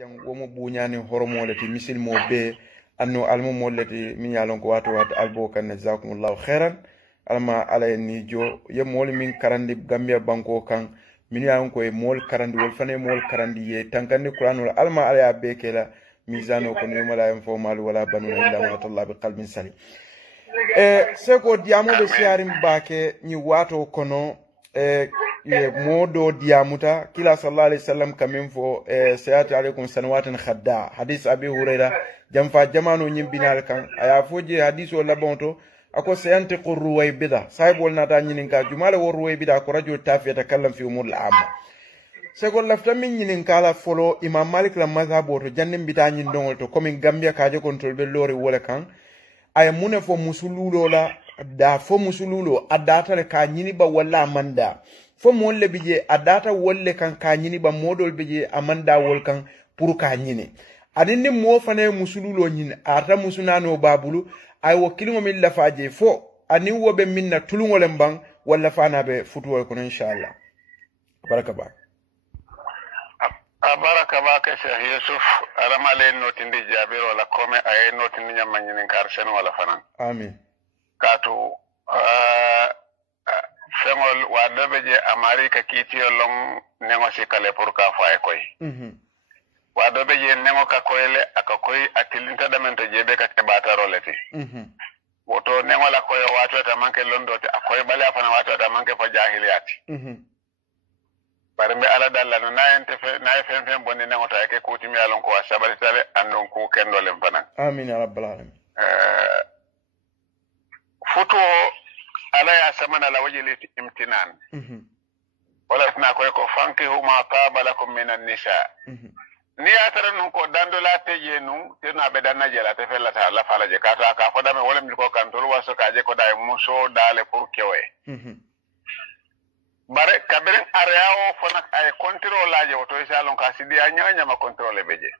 jang womo buñani horomole ti misil mo be anno almo molleti min yalon ko wato wat albo kan jazakumullahu khairan alma ala ni jo ye mol min karandi gambia banko kan min yalon ko e mol karandi wol fane mol karandi ye tankande qur'anul alma ala ya be kela mizano ko no mala en fo mal wala banuna illa ma tallah bi qalbin salim seko diamo be siarim baake ni wato kono modo diamuta kila sallallahu alaihi wasallam kamin fo sayati alaikum sanawatan khadda hadith abi hurayra jamfa jamano nyimbinal kan aya foje hadith o labonto ako sayanti qurruway bida saybol nata nyinin ka jumala worruway bida ko radio tafi takallam fi umur al-amma seko lafta min nyinin kala folo imam malik la mazhabo to jannim bita nyin dongol to komin gambia kaje control be lori wala kan ay mune fo musululo la da fo musululo adata le ka nyini ba wala amanda fo molle bije adata wolle kan ka nyini ba modol bije amanda wol kan pour ka nyini adini mo fane musululo nyini ata musunano babulu ay wakilimo min lafaje fo ani wobe minna tulungole mbang wala fana be futuwol kono inshallah baraka ba baraka ba ka Sheikh Yusuf aramale notindi jabir wala kome ay notindi nyamma nyinin karsen wala fanan amin kato fengol wadabe je amerika kitiyo long nengo sikale pour ka fay koy wadabe je nengo ka koyle aka koy atilinta damento jebe ka kebata roleti woto nengo la koy wato ta manke londo te akoy bale afana wato ta manke fo jahiliyati barbe ala dalla no nayente fe nay fen fen bonni nengo ta ke kutimi alon ko asabari tale andon ko kendo lem fanan amin ya rabbal alamin futo ala ya samana la wajhi imtinan wala tna ko fankihu ma taba lakum minan nisa ni atara nun ko dandola teje nu tena be danna jela te fella ta la fala je kata ka foda me wala mi ko kan tol waso ka je ko dai muso dale pour kewe bare kabirin areawo fonak ay control laje woto salon ka sidi anya ma control beje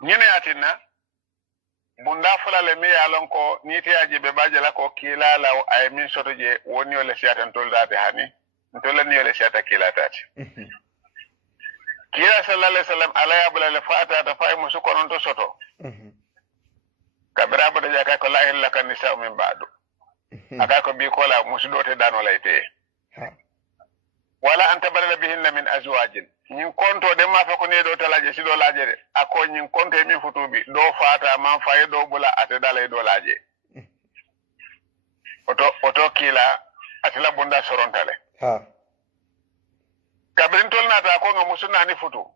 nyene atina bunda fula le mi yalon ko niti aji be baje la ko kila la ay min soto je woni ole siatan toldate hani tolla ni ole siata kila tati kila sallallahu alaihi wasallam ala ya bula le fata da fay musu konon to soto kabira bada ja ka ko la illa kan nisa min ba'du aka ko bi ko la musu dote dano layte wala anta balala bihinna min azwajin nyin konto de ma fa ko ne do talaje si do laje de ako nyin konto min futubi do fata man faye do bula ate dalay do laje oto kila atila bunda sorontale kabrin tol nata ko nga musuna ni futu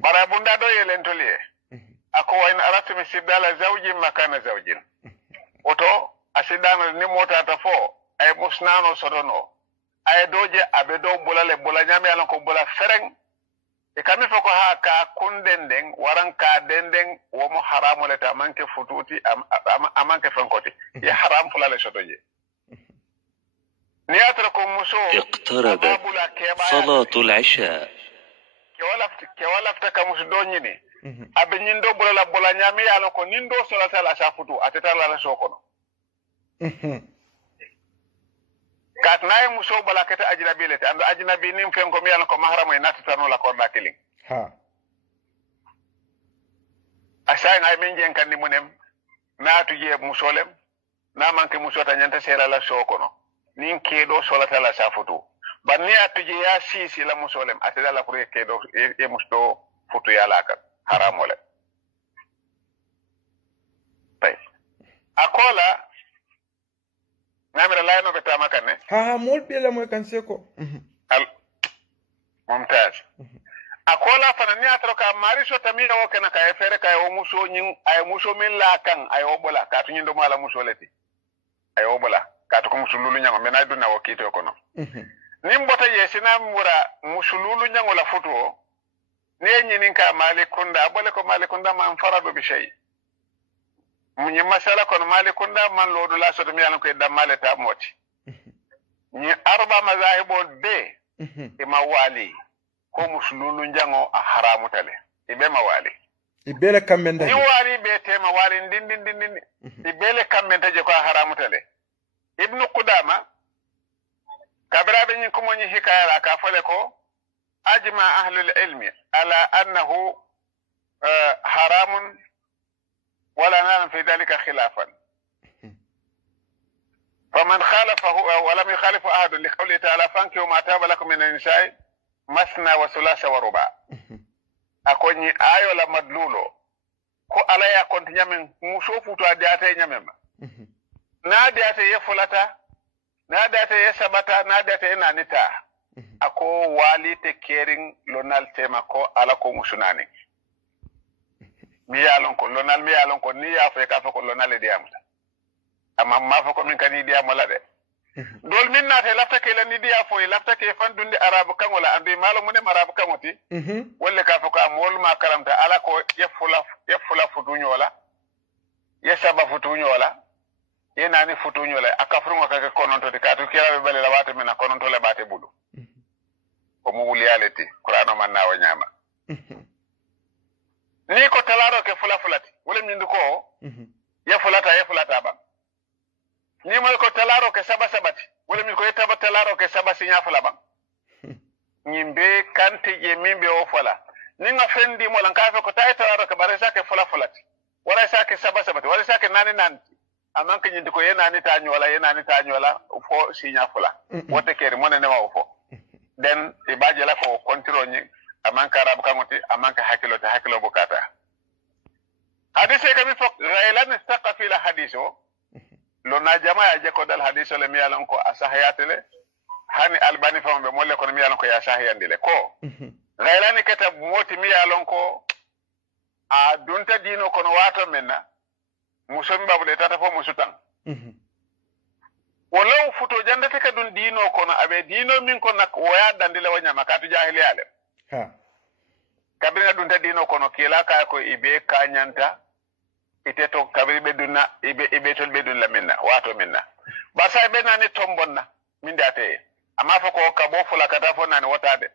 bara bunda do yelen toliye ako wa in aratu misidala zawjin makana zawjin oto asidana ni mota ta fo ay musnano sodono ay doje abedo bulale bulanyami alon ko bula fereng e kami foko ha ka kundenden waran ka denden wo mo haramu le ta manke fututi amanke fankoti ya haram fulale sotoje نياتركم مسو اقتربت صلاة العشاء كوالف تكا مسدونيني abe nyindo bola bola nyami yalo ko nindo sola sala safutu atetala la sokono kat nay muso bala kete ajnabi lete ando ajnabi nim fen ko mi yalo ko mahramoy natano la korda killing asay ngay men jen kan ni munem naatu je musolem na manke musota nyanta sera la sokono nin kedo solata la safutu banni atuje ya sisi la musolem atela la pour kedo e musto futu ya laka haramole tay akola namira layno beta makane ha mol bela mo kan seko al mumtaz akola fana ni atroka mariso tamira wo kana kay fere kay o muso nyin ay muso min la kan ay o bola ka tunyi ndo mala muso leti ay o bola kato ko musululu nyango mena duna wakito kono nimbota yesina mura musululu nyango la futo ne nyinin ka malikunda bole ko malikunda man farado bi shay munyi masala kono malikunda man lodu la soto mi ko da maleta moti ni arba mazahibo be e mawali ko musululu nyango a haramu tale ibe mawali ibele kamenda ni wali be te mawali ndindindindin ibele kamenda je ko haramu tale ibnu qudama kabira be nyin ko moni hikaya ka fole ko أجمع أهل العلم على أنه حرام ولا نعلم في ذلك خلافا فمن خالفه ولم يخالف أحد لقوله تعالى فانكحوا ما تاب لكم من النساء مثنى وثلاث ورباع أكوني آيو لا مدلولو ko ala ya konti nyamen muso futu adiate nyamema na adiate ye fulata na adiate ye sabata na adiate ye nanita ako wali te kering lonal tema ko ala ko musunani mi yalon ko lonal mi yalon ko ni ya fe ka fa ko lonal de amta amma ma fa ko min kan di amala de dol min na te lafta ke la ni dia fo lafta ke fan dundi arabu kan wala andi malo mun arabu kan woti wala ka fa ko amol ma karamta ala ko yefula futunyola yesaba futunyola yenani futunyola akafrunga kake kononto de katu kila bele la wate mena kononto le bate bulu ko mu wuliyaleti qur'ano man nawo nyama ni ko talaro ke fulati wala min ko yefulata ba ni mo ko talaro ke sabati wala min ko yetaba talaro ke sabasi nyafula ba nyimbe kante je mimbe o fola ninga fendi mo lan kafe ko tay talaro ke bare sake fulati wala sake sabati wala sake nani aman ke nyindi ko yenani ta nyola fo si nyafula wote kere mo ne ma fo den ibaje la ko kontrol ni aman karab kamuti aman ka hakilo bukata hadise kami fok railan istaqa fi la hadiso lona jamaa je ko dal hadiso le miyalan ko asahayatele hani albani fambe molle ko miyalan ko ya sahiyandile ko railan kata moti miyalan ko a dunta dino kono wato menna musom babule tata fo musutan walaw futo jandate ka dun dino kono abe dino min ko nak waya dandile wanya makatu jahiliyale kabina dunta dino kono kila ka ko ibe kanyanta ite to kabiri beduna ibe tol bedun la minna wato minna basa be nani tombonna min date amma fa ko kabo fula kata fo nani watade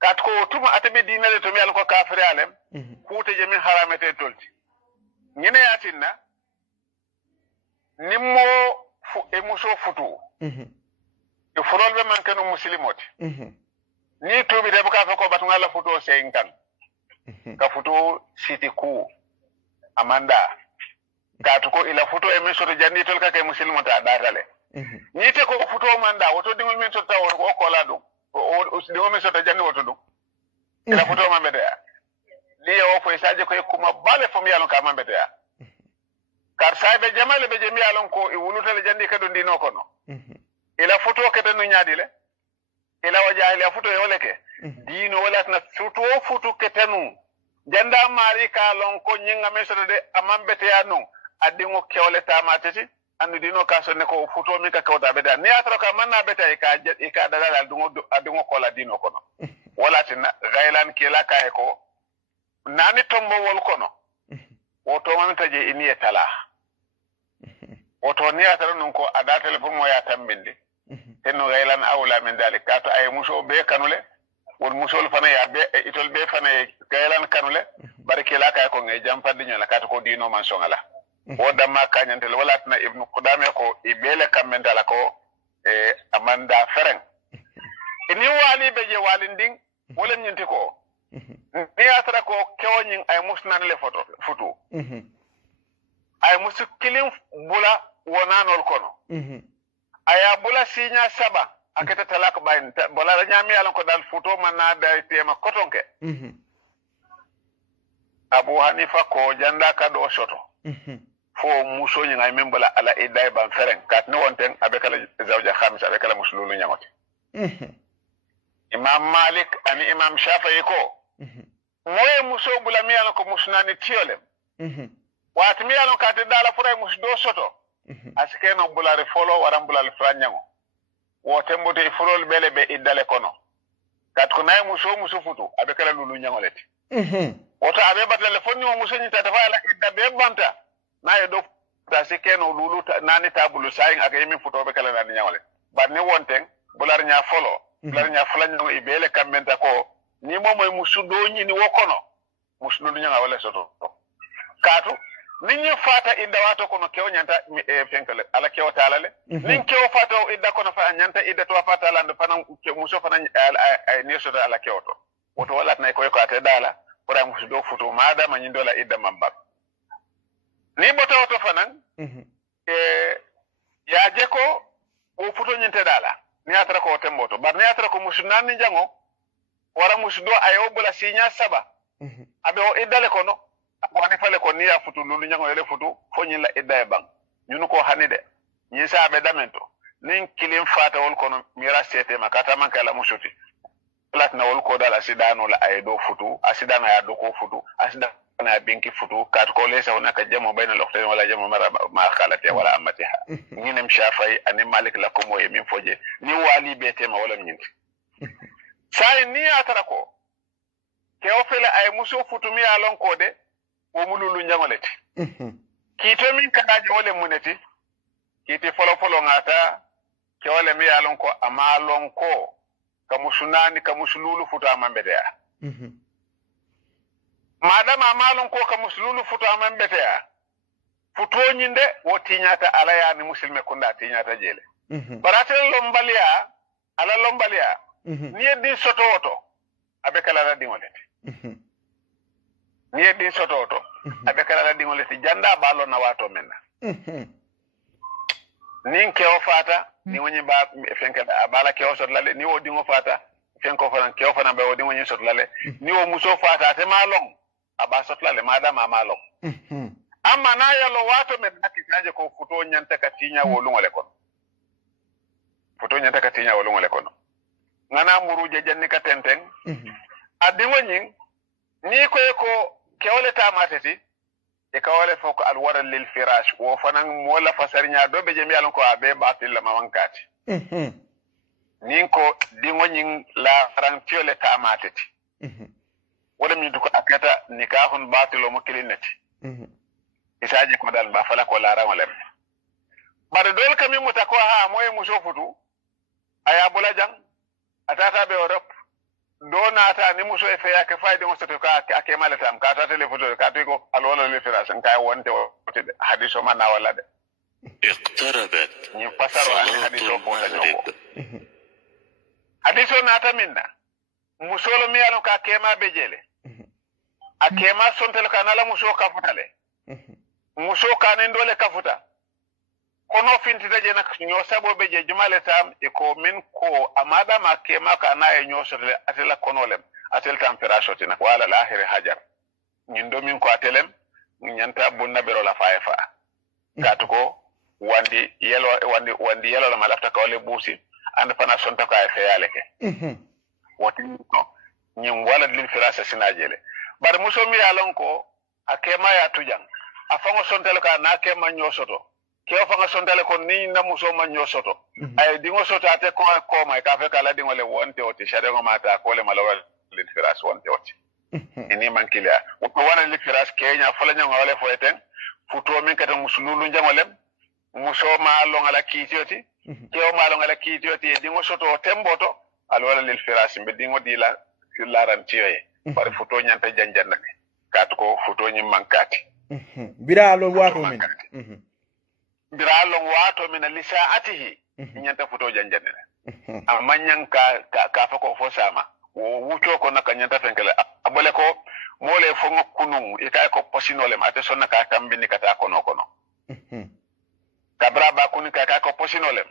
kat ko tuma atabe dinale to mi al ko kafiri alem kute je min haramete tolti ngine yatinna nimmo muso futu e furol be man kanu muslimoti ni tubi de buka fa ko batunga la futu senkan ka futu siti ku amanda gatu ko ila futu e min soto jandi tol ka kay muslimota datale ni te ko futu manda woto dingol min soto taw ko kola dum o dingol min soto jandi woto dum ila futu ma beda li o fo isaje ko kuma bale fo mi yalon ka ma beda kar saybe jamale be jemi yalon ko e wulutale jandi ka do dino kono ila futu ke tan nyaadile ila wajahil ya futu yoleke dino wala na futu ke tanu janda mari ka lon ko nyinga mesoto de amambete ya no adingo kewle tamateti andu dino ka sonne ko futo mi ka kawta beda ni atro ka manna beta e ka dalal adingo ko la dino kono wala tin gailan kila ka e ko nani tombo wol kono woto man taje iniye tala woto ni atro non ko ada telefon mo ya tambinde tenno gailan awla min dalik kato ay muso be kanule won musol fana ya be itol be fana gailan kanule barikela ka ko ngai jamfandi nyola kato ko dino man songala o damma kanyantel wala tna ibnu qudame ko ibele kamendala ko amanda fereng ini wali be je walinding wala nyinti ko ni asra ko kewonyin ay musnan le futu ay musukilim bula wonanol kono aya bula sinya saba akata talak bayin bola la nyami yalan ko dal futo man na da tema kotonke Abu Hanifa ko janda ka do soto fo muso nyi ngay membola ala iday ban fereng kat ni wonten abekala zawja khamis abekala muslulu nyamoti Imam Malik ani Imam Shafi'i ko moye muso bula mi yalan ko musnani tiolem wat mi yalan ka te dala furay musdo soto aske no bulare folo waram bulal franyango wote mbote furol bele be idale kono kat ko nay muso futu abe kala lulu nyangoleti woto abe batale fonni mo muso nyita tafa la idda be banta naye do ta sike no lulu nani tabulu sayin aka yimi futo be kala nani nyangole bar ni wonten bular nya folo bular nya flanyango ibele kamenta ko ni momoy musu do nyini wokono musu do nyanga wala soto katu ninyi fata idda wato kono kew nyanta fenkale ala kew talale nin kew fata idda kono fa nyanta idda to fata lando fanan muso fanan ni soto ala kew to woto wala na ko ate dala pura musu do futu mada ma nyindo la idda mambak ni boto woto fanan ya je ko o futu nyinte dala ni atra ko temboto bar ni atra ko musu nan ni jango wara musu do ayo bula sinya saba abe o iddale ko no wani fale ko ni ya futu lulu nyango ele futu fo nyin la idda e bang ñunu ko hanide ñi saabe damento nin kilim fata wol kono mira sete makata man kala musuti lat na wol ko dala sidano la ay do futu asidana ya do ko futu asidana ya binki futu kat ko lesa wona ka jamo bayna lokte wala jamo mara ma khalati wala amatiha ñinem shafay ani malik la ko moye min foje ni wali bete ma wala ñinti say ni atara ko ke o fele ay muso futu mi alon ko de o mululu ñangoleti kito min kadaje wole muneti kiti folo ngata ke wole mi alon ko amalon ko kamusunani kamusululu futa amambetea madama amalon ko kamusululu futa amambetea futo nyinde wo tinyata alaya ni muslime kunda tinyata jele baratel lombalia ala lombalia ni eddi soto woto abe kala radi moleti ni eddi soto woto abe kala radi moleti janda balo na wato menna nin ke o fata ni woni ba fenke abala ke o sot lale ni o dingo fata fenko fana ke o fana be o dingo nyi sot lale ni o muso fata te malong aba sot lale madama malong amma na yalo wato men nakitaje ko futo nyanta katinya wolungole kon futo nyanta katinya wolungole kon ngana muruje janni ka tenten adingo nyi ni ko kewle tamatati e kawale foko al waral lil firash wo fanan mola fasarinya do be jemi alon ko abe batil la mamankati nin ko dingo nyin la rantiole tamatati wala mi duko akata nikahun batilo mo kilinati isaje ko dal ba fala ko la rawalem bare dol kami mutako ha moy muso futu aya bulajang atata be orop do nata ni muso e feya ke fayde mo soto ka ake malatam ka tata le foto ka to ko alwala le firasan kay wonte hadiso manna wala de اقتربت ni pasaro صلاة hadiso ko ta المغرب jogo hadiso nata minna musolo mi yalo ka kema bejele akema sontel kanala muso ka futale muso kanen dole ka futa kono fintita je nak ñoo sabo be je jumale tam e ko min ko amada ma kema kana e ñoo sotle atela konolem atel température tinak wala lahir hajar ñin do min ko atelem ñanta bunna bero la faafa gatu ko wandi yelo la malafta ko le busi and fana sonta ko ay feyale ke woti ko ñim wala lin firasa sinajele bar muso mi yalon ko akema ya tujang afango sontel ka na kema ñoo soto keo fanga sondale ko ni na muso ma nyosoto ay dingo soto ate ko mai ka fe kala dingo le wonte oti shade ngo mata ko le malawal le firas wonte oti ini mankilia ko wana le firas kenya fala nyango wala fo eten futo min kata musululu njangolem muso ma lo ngala kiti oti keo ma lo ngala kiti oti dingo soto temboto al wala le firas be dingo di la laran tiyoye bare futo nyanta janjanna kat ko futo nyi mankati bira lo wato min biralon wato min lisaatihi nyanta futo janjanne amma nyan ka fa ko fo sama wo wucho ko naka nyanta fenkele abole ko mole fo ngokunu e kay ko posinole mate sonna ka kambini kata kono kabra ba kuni ka ko posinole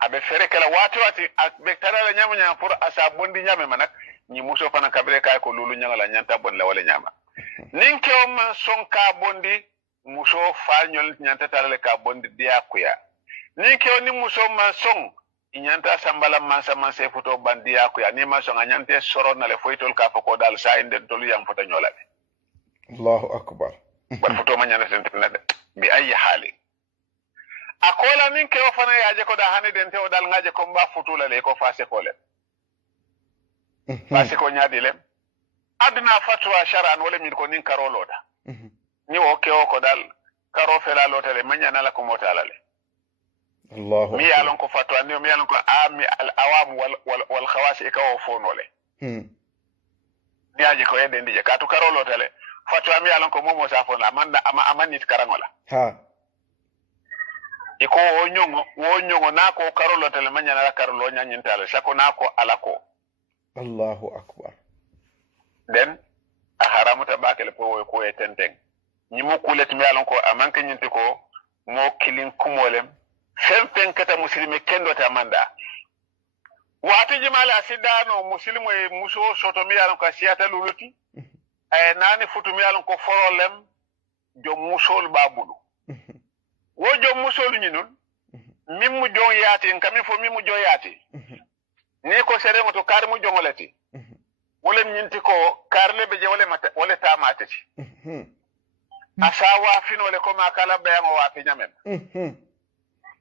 abe fere kala wati be tarala nyama nyama pour asa bondi nyame manak ni muso fana kabre kay ko lulu nyangala nyanta bon la wala nyama ninke o man sonka bondi muso fanyol nyanta tarale ka bondi dia kuya ni ke ni muso ma song nyanta sambala mansa manse futo bandia kuya ni ma songa nyante soro na le foitol ka fako dal sa inde tolu yam fota nyola Allahu akbar bar futo ma nyanta internet bi ayi hali akola min ke o fana yaje ko da hani den te o dal ngaje ko mba futula le ko fase ko le fase ko nyaadi le adna fatwa sharan wala min ko nin karoloda ni o ke o ko dal karo fela lotale manya nala ko motala le Allahu mi yalon ko fatwa ni mi yalon ko ami al awam wal khawas e ka o fonole ni aje ko yede ndije ka to karo lotale fatwa mi yalon ko momo sa fona manda amani karangola ha iko wonyongo nako karo lotale manya nala karo lo nyanyintale sako nako alako Allahu akbar den a haramuta bakele po ko e tenteng ñimu kulet mi alon ko amanke ñinti ko mo kilin kumolem fempen kata muslimi kendo ta manda wati jimala asidano muslimo e muso soto mi alon ko siata luluti ay nani futu mi alon ko forolem jo musol babulu wo jo musol ñinun mimmu jon yaati kami fo mimmu jo yaati ni ko sere mo to kar mu jongolati wala ñinti ko karle be je wala tamatati asawa fino le ko makala be ngo wa fi nyamem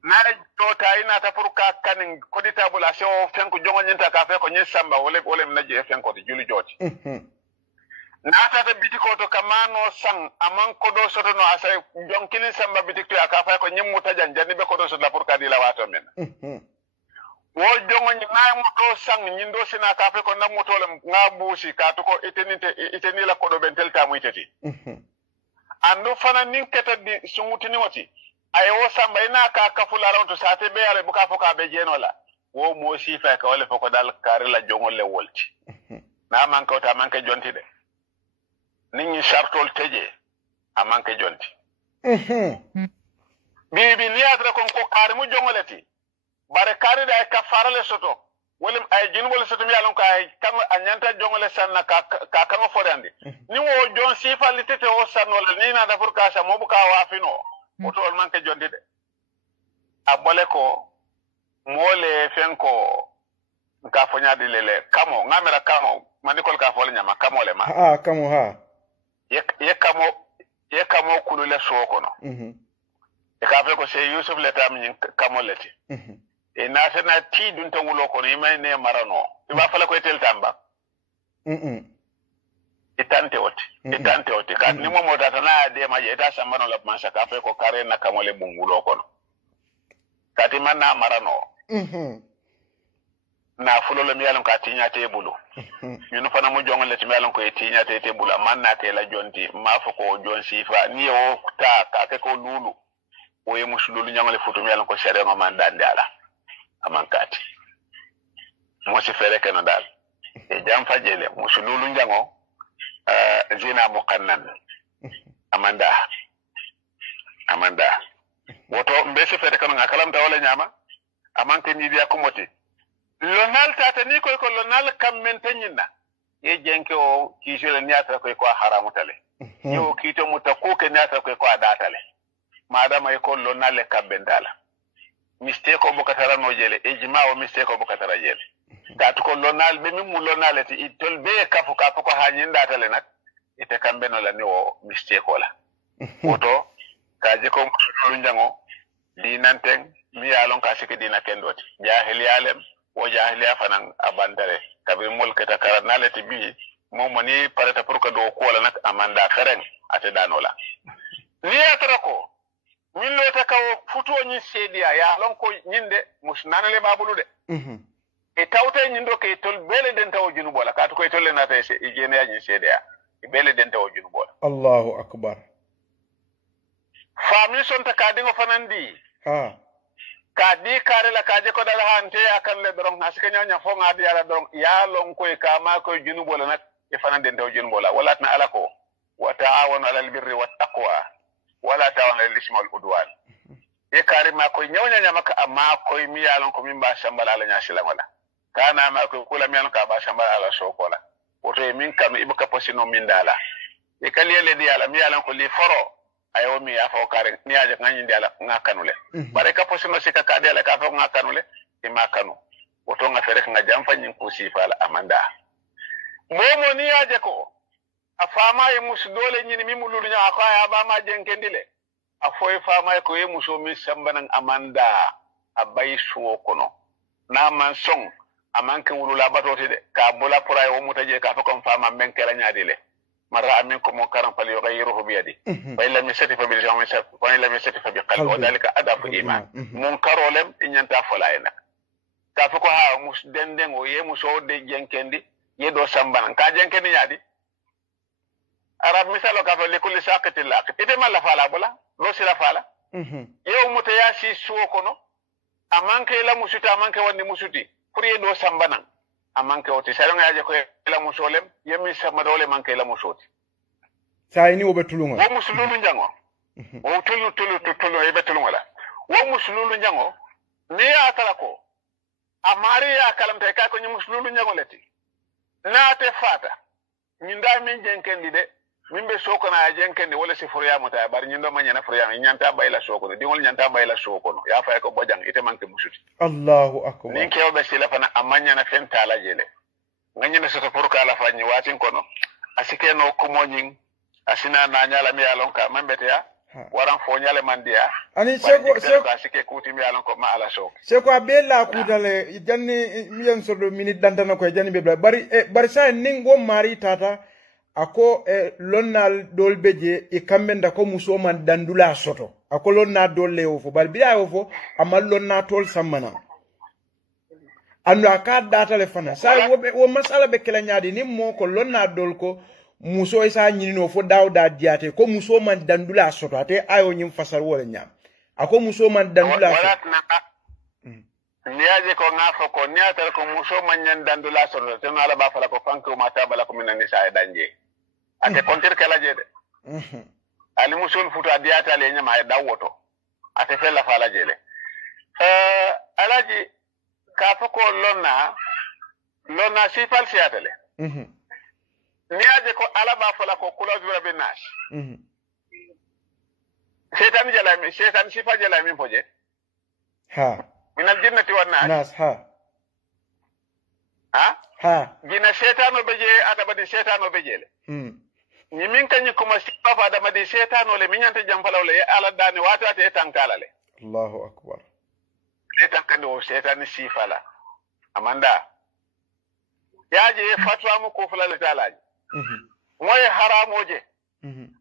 na to tayina ta pour ka kanin ko di tabulation fen ko jongo ñinta ka fe ko ñi samba wala na je fen ko di juli joti na ta bitiko to kamano sang aman ko do soto no asay jonkini samba bitik to aka fa ko ñimmu tajan janni be ko do soto la pour ka di la wato men wo jongo ni na moto sang nyindo sina ka fe ko na moto le nga busi ka to ko iteni la ko do bentel ta muiteti andu fana nin keta di sungutini wati ayo samba ina ka kafula ronto sate be yale buka foka be jenola wo mo si fa ka wala foko dal kare la jongo le wolti na man ko ta man ke jonti de nin shartol teje aman ke jonti bibi ni atra kon ko kare mu jongolati bare kare da ka farale soto wala ay jin wala soto mi alon ka ay kam anyanta jongole sanna ka kan forande ni wo jon sifa litete o sannola ni na da furka sa mo buka wafino moto on manke jonde de abole ko mole fenko ka fonyade lele kamo ngamera kamo manikol ka fole nyama kamo le ma kamo ha ye kamo kulule sokono e ka fe ko se yusuf leta min kamo leti e na sena ti dun tan wulo ko ni may ne marano iba fala ko tel tamba itante oti ka ni mo mota na de ma je ta sambano la mansa ka fe ko kare na kamole bungulo ko no kati man na marano na fulo le mi yalon ka tinya te bulu yunu fana mu jongole ti mi yalon ko tinya te bulu man na ke la jonti ma fo ko jon sifa ni o ta ka ke ko lulu o ye musululu nyangole futu mi yalon ko sere ma man dande ala amankati mo si fere kana dal e jam fajele musululu njango zina muqannan amanda woto mbesi fere kana ngakalam ta wala nyama amanke ni biya kumoti lonal tata ni koy ko lonal kam men tanyina ye jenke o kisele niata koy ko haramu tale yo kito mutaku ke niata koy ko adatale madama e ko lonal kabendala mistake o bokatara no jele ejima o mistake o bokatara jele datu ko lonal be mi lonal ti itol be kafu ko hanyinda tale nak ite kambe no la ni o mistake wala woto kaje ko lu njango di nanteng mi yalon ka sike dina kendoti jahil yalem o jahil ya fanan abandare kabe mol keta karanale ti bi mo ni parata pour que do ko wala nak amanda fereng ate danola ni atrako min lo ta kawo futo nyi sedia ya lon ko nyinde musnana le babulu de e tawte nyindo ke tol bele den taw junu bola ka to ko tol na tay e jene ya nyi sedia e bele den taw junu bola Allahu akbar fami son ta ka dingo fanandi ka di kare la ka je ko dal hante akan le doron hasika nyanya fo ngadi yala doron ya lon ko e ka ma ko junu bola nak e fanande den taw junu bola wala na ala ko wa ta'awanu alal birri wat taqwa wala ta'awanu alal ismi wal udwan e kare ma ko nyawnya nya maka amma ko mi yalon ko min ba shambala ala nya shila wala kana ma ko kula mi yalon ka ba shambala ala sokola woto e min kam ibuka posino min dala e kaliyele di ala mi yalon ko li foro ayo mi ya fo kare ni aje ngani ndala ngakanule bare ka posino sika ka dela ka fo ngakanule e makanu woto nga fere nga jamfa nyin ko sifala amanda momo ni aje ko afama e musdole nyini mi mululu nya ko ya ba ma jenkendile afoy fama ko e muso mi sambanan amanda abai suwo kono na man song amanke wulula batote de ka bola pura o mutaje ka fa kon fama men kala nyaadile mara amin ko mo karam pali yo gayruhu bi yadi fa illa mi satifa bil jami fa illa mi satifa bi qalbi wa dalika adafu iman mun karolem inyanta folayna ka fa ko ha mus denden o ye muso de jenkendi ye do sambanan ka jenkendi nyaadi arab misalo ka fa likulli saqati laqit ite mala fala bola lo sila fala yew mutaya si suwo kono amanke la musuta amanke wandi musuti pour ye do sambanan amanke oti sala ngaje ko la musolem yemi sama dole manke la musoti sai ni obe tulunga wo musululu njango wo tulu ebe tulunga wo musululu njango ni ya talako amari ya kalamta ka ko ni musululu njango leti na te fata nyinda min jenkendi de min be soko na jenkendi wala si furiya mota bar nyindo manya na furiya nyanta bayla soko de dingol nyanta bayla soko no ya fay ko bojang ite manke musuti Allahu akbar nin kewo be sila fana amanya na fenta la jele ngani na soto pour kala fanyi watin kono asike no kumonyin asina na nyala mi alon ka mambete ya waran fo nyale mandia ani seko asike kuti mi alon ko ma ala sok seko abela kutale janni miyan sodo minute dandana ko janni be bari sa ningo mari tata ako lonnal dol beje e kambenda ko muso man dandula soto ako lonna dolle o fo bari biya o fo amal lonna tol sammana ando aka data le fana sa wo masala be kala nyaadi ni mo ko lonna dol ko muso isa nyinino fo dawda diate ko muso man dandula soto ate ayo nyim fasar wala nyam ako muso man dandula soto niaje ko ngafo ko niata ko muso man nyan dandula soto te no ala ba fala ko fanko mata bala ko minani sa danje ate kontir kala jede ali musul futa diata le nyama ay dawoto ate fella fala jele alaji ka foko lonna sifal siatale niaje ko ala ba fala ko kula jura be nas setan sifa jala mi foje ha min aljinnati wan nas ha gina setano beje adaba di setano bejele ni min kanyi kuma sifa fa adama di setano le minyante jamfalawle e ala dani wata te tankala le Allahu akbar tankande o setani sifala amanda yaje fatwa mu ko fulale talaji moy haramoje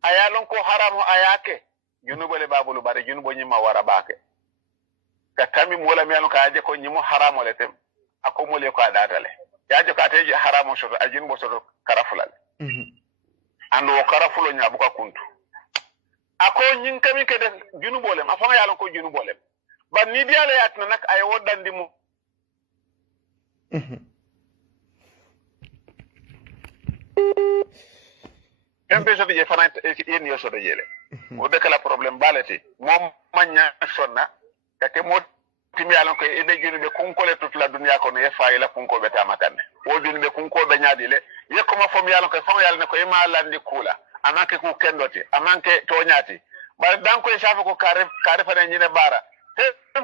ayalon ko haramo ayake junubole babulu bare junubo nyima wara bake ka kami mola mi anu ka aje ko nyimo haramo le tem ako mole ko adatale yaje ka teje haramo so ajin bo so karafulal ando karafulo nya buka kuntu ako nyin kami ke de junubole ma fa yalon ko junubole ba ni diale yatna nak ay wodandi mu embe so je fana en yo so de yele o de kala problème balati mom magna sonna kate mo timi alon ko e de junube kunkole toute la dunya ko ne faayila kunko be tamakane o junube kunko be nyaadi le yekko ma fom yalon ko fam yalon ko e ma landi kula amanke ku kendoti amanke to nyaati bar danko e safa ko kare fana nyine bara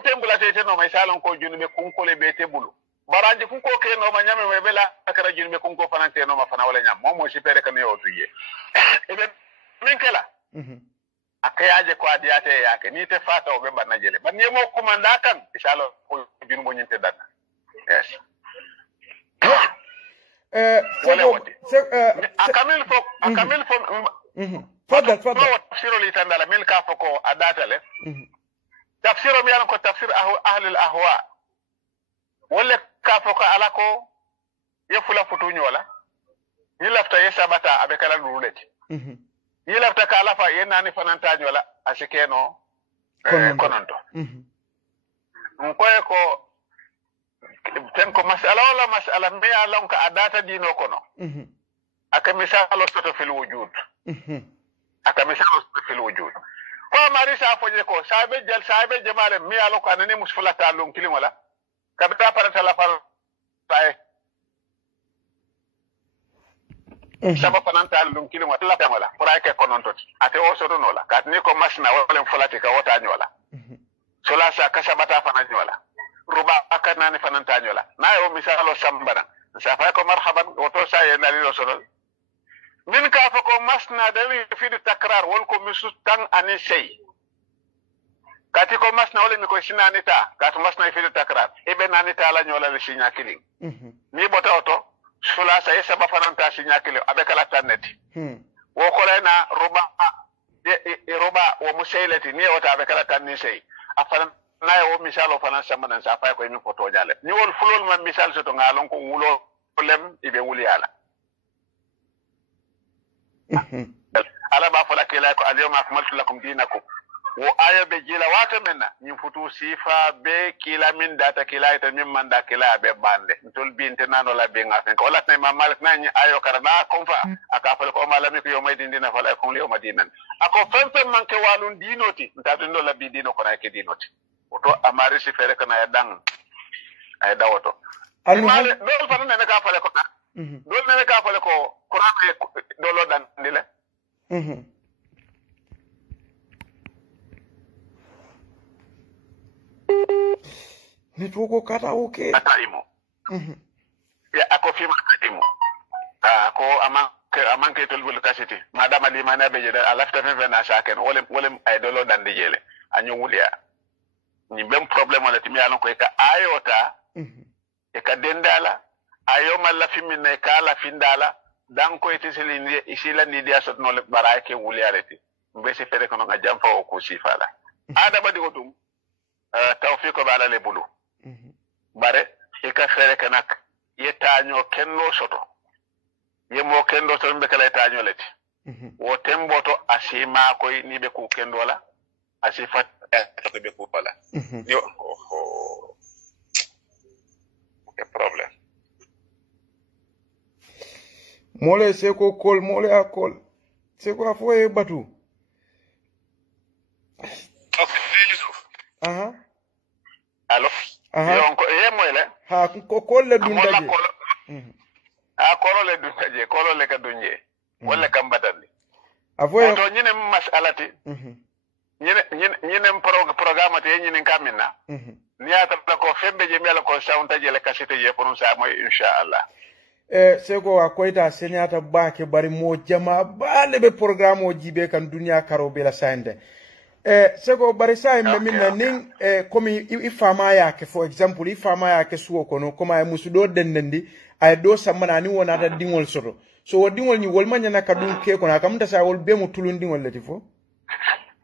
tembula te no may salon ko junube kunkole be tebulu baraji kunko ke no ma nyame me bela akara junube kunko fana te no ma fana wala nyam momo sipere kan yo tuye ebe min kala akayaje ko adiyate yake ni te fata o be banna jele ban yemo kumanda kan inshallah ko junubo nyinte dan yes akamil fo fadal tafsiro li tandala mil ka foko adata le tafsiro mi ko tafsir ahli al ahwa wala ka foko alako yefula futu nyola ni lafta yesabata abe kala luleti ni lafta ka lafa yenani fananta nyola asikeno kononto nkoy ko ten ko masala me alon ka adata dino kono aka misalo soto fil wujud ko mari sa foje ko sabe jamale me alon ko anani musfula talum kilim wala kabta parata la par tay saba fananta lum kilim wala wala pour ke kononto ate o soto no la kat ni ko masna wala fulati ka wota nyola sola sa kasabata fana nyola ruba akanani fananta nyola nayo misalo sambara safa ko marhaban woto sa ye nali lo soto min ka fa ko masna dawi fi takrar wal ko misu tan ani sey kati ko masna wala mi ko sinanita kat masna fi takrar ibe nanita la nyola le sinya killing ni bota oto sola sa yesa ba fananta sinya killing abe kala taneti wo ko lena ruba wa musailati ni wota abe kala tanni sey afan na yo misalo fana samanan sa fa ko mi foto jale ni wol fulol man misal so to ngalon ko wulo lem ibe wuli ala ala ba fala kila ko al yawma akmaltu lakum dinakum wo aya be jila wata menna ñin futu sifa be kila min data kila ita min manda kila be bande ntol binte nano la be ngafen ko latna ma malik na ñi ayo karana konfa aka fal ko malami ko yomay dindina fala ko liyo madinan ako fempe manke walun dinoti ntatu ndo la bi dino ko na ke dinoti oto amari si fere kana ya dang ay dawoto male dol fa ne ka fale ko dol ne ka fale ko qur'an e dolo dan dile network kata okay ataimo ya ako fima ataimo ko amanke tolbul kasiti madama limana be jeda alafta fe na shaken wolem ay dolo dan de jele anyu wuliya ni bem problème wala timi yalon ko ka ayota e ka dendala ayo malla fimine kala findala dan ko itisili ni isila ni dia sotno le barake wuliya reti mbe se fere kono nga jamfa o ko sifala ada badi otum tawfiko bala le bulu bare e ka fere kanak yetaño kenno soto yemo kendo to mbe kala yetaño leti wo temboto asima koy ni be ku kendo la asifat to be ku wala yo ke problem mole seko kol mole akol seko afoye batu okay allo yon ko yemoyle ha ko kolle dum daje kolo le dum daje kolo le ka dunje wala kam batandi afoye to nyine masalati nyine programme te nyine kamina niata ko fembe je mela ko saunta je le kasite je pour ça moy inshallah seko akoyta senyata baake bari mo jama baale be programme o jibe kan dunya karo be la sande seko bari sa minna nin komi ifama yake for example ifama yake suwo kono koma ay musudo dendendi ay do samana ni wona ta dingol soto so wo dingol ni wol manya naka dum ke kono akamta sa wol be mo tulun dingol lati fo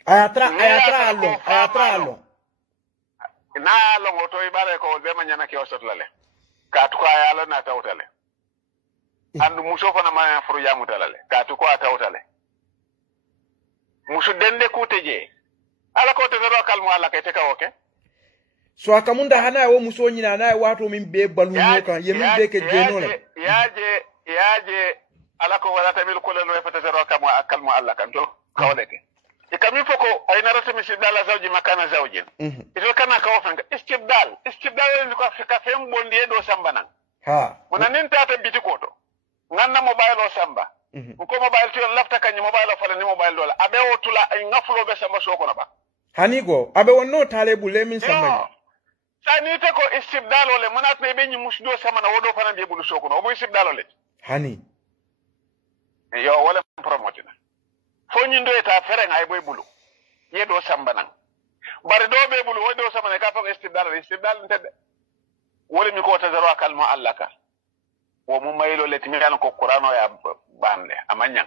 ayatra allo na lo moto ibare ko be manya naka o soto lale ka to ayalo na tawtale andu muso fana ma furu ya mutalale ka to ko atawtale musu dende kuteje ala ko te ro kalmo ala kay te ka oke so akamunda hana wo muso nyina na wato min be balu no kan yemin be ke jeno le yaje ala ko wala tamil ko no fata ro kalmo ala kan to kawleke e kami foko ay na rasmi sidala zawji makana zawjin ito kana ka ofanga istibdal ko ka fem bondi do sambana ha wona nin tata biti ko to nganna mobile o samba ko mobile to lafta kan mobile o fala ni mobile dola abe o tula ay ngaflo be samba soko na ba hanigo abe wonno tale bule min samba sani te ko istibdal ole monat ne be nyi musdo sama na wodo fana be bulu soko no mo istibdal ole hani yo wala promotina fo nyi ndo eta fere ngay boy bulu yedo samba nan bare do be bulu wodo sama ne ka fa istibdal ntede wala mi ko tazaro kalma allaka wo mu maylo leti mi kan ko qur'ano ya bande amanya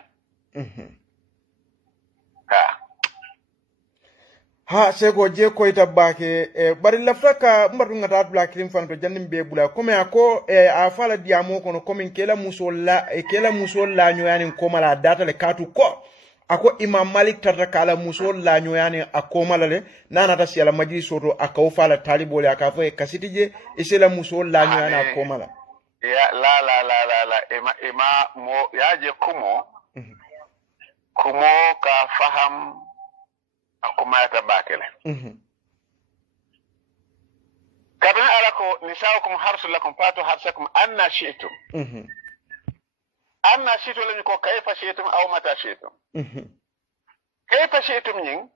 ha sego je ko ita bake bari lafaka mbatu ngata bla krim fanto jannim be bula comme ako a fala diamo kono comme kela musolla nyoyani ko mala data le katu ko ako imam malik tata kala musolla nyoyani akoma le nana ta siala maji soto akaw fala talibole akafo kasitije isela musolla nyoyani akoma la ya la ima mo yaje kumo ka faham akuma ta bakele kabana alako nisaukum harsul lakum fatu harsakum anna shi'tum lañ ko kayfa shi'tum aw mata shi'tum kayfa shi'tum nyin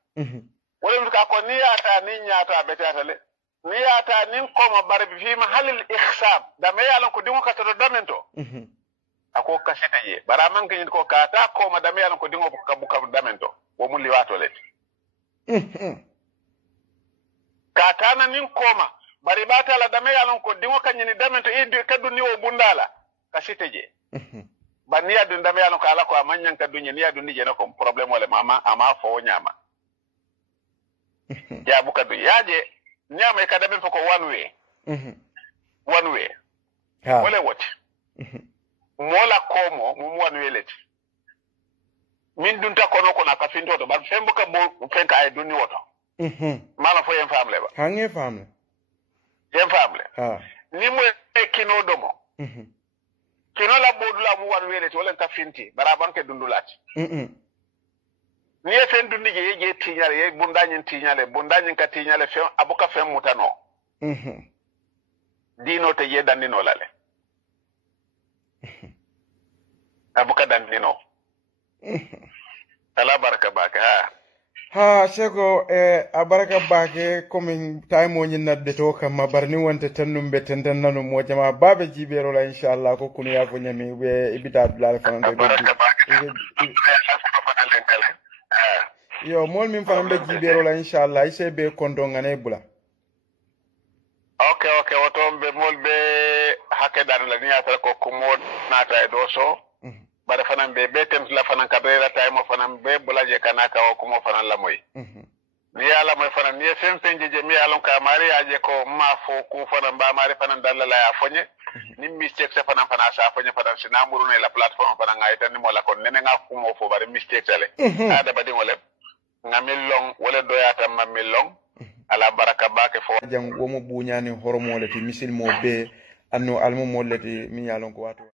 wala ka ko niyata ni nyata betatale niyata nin koma barbi fi mahallil ikhsab da me yalan ko dingo ka to damento ako kaseta ye bara man kin ko kata koma da me yalan ko dingo ka buka damento wo mun liwato le kata na nin koma bari bata la da me yalan ko dingo ka nyini damento e kadu ni wo bundala kaseta je baniya dun da me yalan ko ala ko amanyan kadu nyini ya dun ni je na ko problem wala mama ama fo nyama ya buka du yaje nyama ikadabe foko one way wale what mola komo mumu one way leti min dunta kono kono ka finto to bar fembo ka bo fenka ay dunni woto mala fo yen famle ba hange famle yen famle ha ni mo kino domo kino la bodu la mu wan wele to len ka finti bara banke dundulati ni e fen dundi je tiñale ye bundañin tiñale bundañin ka tiñale fe abuka fen mutano dino te ye dandino lale abuka dandino ala baraka bake ha seko a baraka bake komin taymo ñinnadde to kam ma barni wonte tannumɓe tenten nanu mo jama baɓe jiɓerola inchallah ko kunu yafo ñami ɓe ibita dulale fanande yo mol min fanan ɓe jiɓerola inchallah ise ɓe konto ngane bula ok woton ɓe mol ɓe hakke darla ni yatata ko kumo naata e ɗo so bare fanan be tentula fanan kabrela taymo fanan be bulaje kanaka o kumo fanan lamoy ni ala moy fanan ni fempenje je mi alon ka mari aje ko ma fo ku fanan ba mari fanan dalla la ya fonye ni mistake sa fanan fanan sa fonye fanan sinamuru ne la plateforme fanan ay tan mo la kon nene nga kumo fo bare mistake sale ada badi mo leb ngamil long wala doyata mamil long ala baraka bake fo jang womo buñani horomole ti misil mo be anno almo molleti mi yalon ko wato